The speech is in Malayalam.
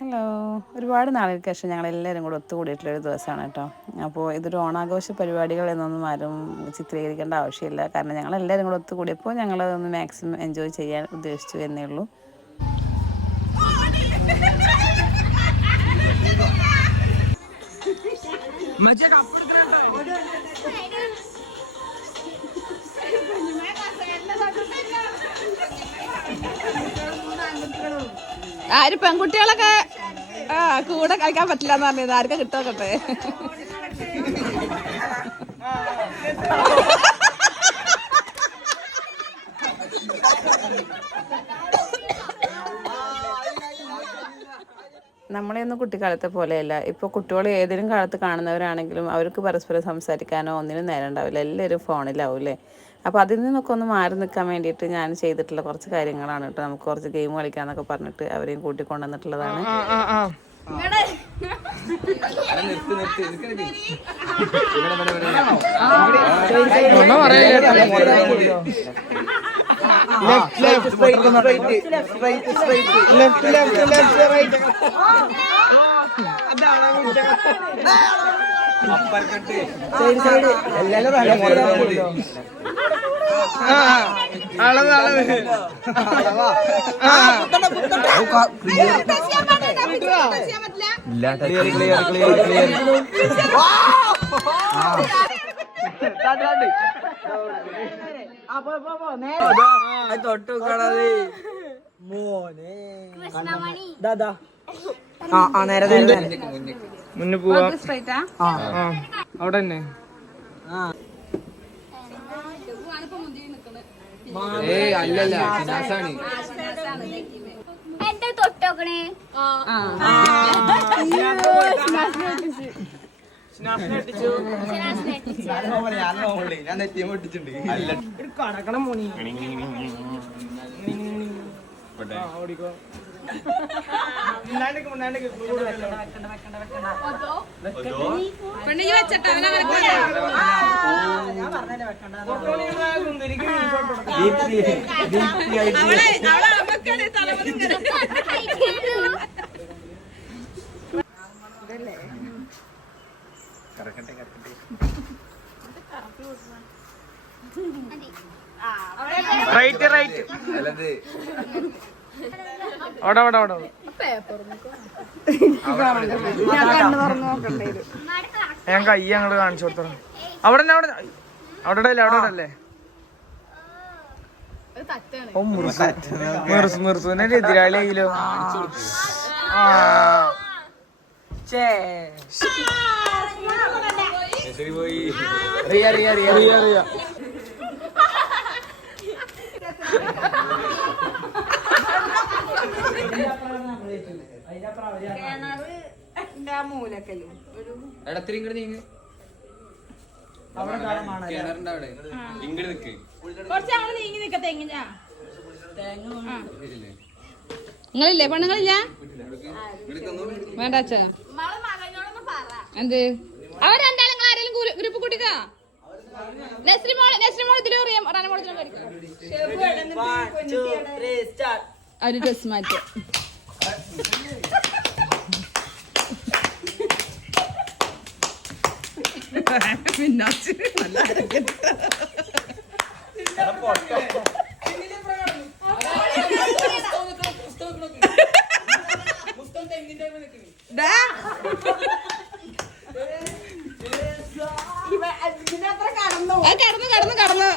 ഹലോ ഒരുപാട് നാളുകൾക്ക് ശേഷം ഞങ്ങൾ എല്ലാവരും കൂടെ ഒത്തുകൂടിയിട്ടുള്ള ഒരു ദിവസമാണ് കേട്ടോ. അപ്പോൾ ഇതൊരു ഓണാഘോഷ പരിപാടികൾ എന്നൊന്നും ആരും ചിത്രീകരിക്കേണ്ട ആവശ്യമില്ല. കാരണം ഞങ്ങൾ എല്ലാവരും കൂടെ ഒത്തുകൂടിയപ്പോൾ ഞങ്ങൾ അതൊന്ന് മാക്സിമം എൻജോയ് ചെയ്യാൻ ഉദ്ദേശിച്ചു എന്നേ ഉള്ളൂ. ആര് പെൺകുട്ടികളൊക്കെ ആ കൂടെ കളിക്കാൻ പറ്റില്ല എന്ന് പറഞ്ഞത് ആർക്കും കിട്ടോക്കട്ടെ നമ്മളെയൊന്നും കുട്ടിക്കാലത്തെ പോലെയല്ല. ഇപ്പോൾ കുട്ടികൾ ഏതെങ്കിലും കാലത്ത് കാണുന്നവരാണെങ്കിലും അവർക്ക് പരസ്പരം സംസാരിക്കാനോ ഒന്നിനും നേരം ഉണ്ടാവില്ല. എല്ലാവരും ഫോണിലാവും അല്ലേ അപ്പോൾ അതിൽ നിന്നൊക്കെ ഒന്ന് മാറി നിൽക്കാൻ വേണ്ടിയിട്ട് ഞാൻ ചെയ്തിട്ടുള്ള കുറച്ച് കാര്യങ്ങളാണ് കേട്ടോ. നമുക്ക് കുറച്ച് ഗെയിം കളിക്കാന്നൊക്കെ പറഞ്ഞിട്ട് അവരെയും കൂട്ടി കൊണ്ടുവന്നിട്ടുള്ളതാണ്. അളവ് അളവ് തൊട്ടു കാണാതെ മോനെ ദാദാ ആ ആ നേരെ. നേരെ. മുന്നേ പോവാ. ആ? ആ അവിടെ തന്നെ. ഏയ് അല്ലല്ല എന്റെ തൊട്ടോക്കണേ? ഞാൻ നെറ്റിയെ പൊട്ടിച്ചിട്ടുണ്ട്. കടക്കണം മോണി ആ, ഓടിക്കോ മുന്നാണ്ടേക്ക് മുന്നാണ്ടേക്ക് റൈറ്റ് റൈറ്റ് അവിടെ അവിടെ അവിടെ. ഞാൻ കൈ ഞങ്ങൾ കാണിച്ചു കൊടുത്തോളാം. അവിടെ തന്നെ അവിടെ അവിടെ അല്ലേ അവിടെ അല്ലേ ഓ മുറുസു മിറുസു മിറുസുവിനെ എതിരാളിയായില്ലോ? ആ. ഛേ. റിയ റിയ റിയ റിയ റിയ കുറച്ച് അങ്ങോട്ട് നീങ്ങി നിങ്ങളില്ലേ? പെണ്ണുങ്ങളില്ല? വേണ്ട എന്ത്? അവർ രണ്ടാളും നിങ്ങൾ ആരെങ്കിലും ഗ്രൂപ്പ് കൂട്ടിക്കാ? മോൾ മോൾ ഇതിലും അറിയാം റാന മോൾ ഇതിലും പഠിക്കും ഒരു ഡ്രസ് മാറ്റും. പിന്നാച്ച്. കടന്നു കടന്നു കടന്നു.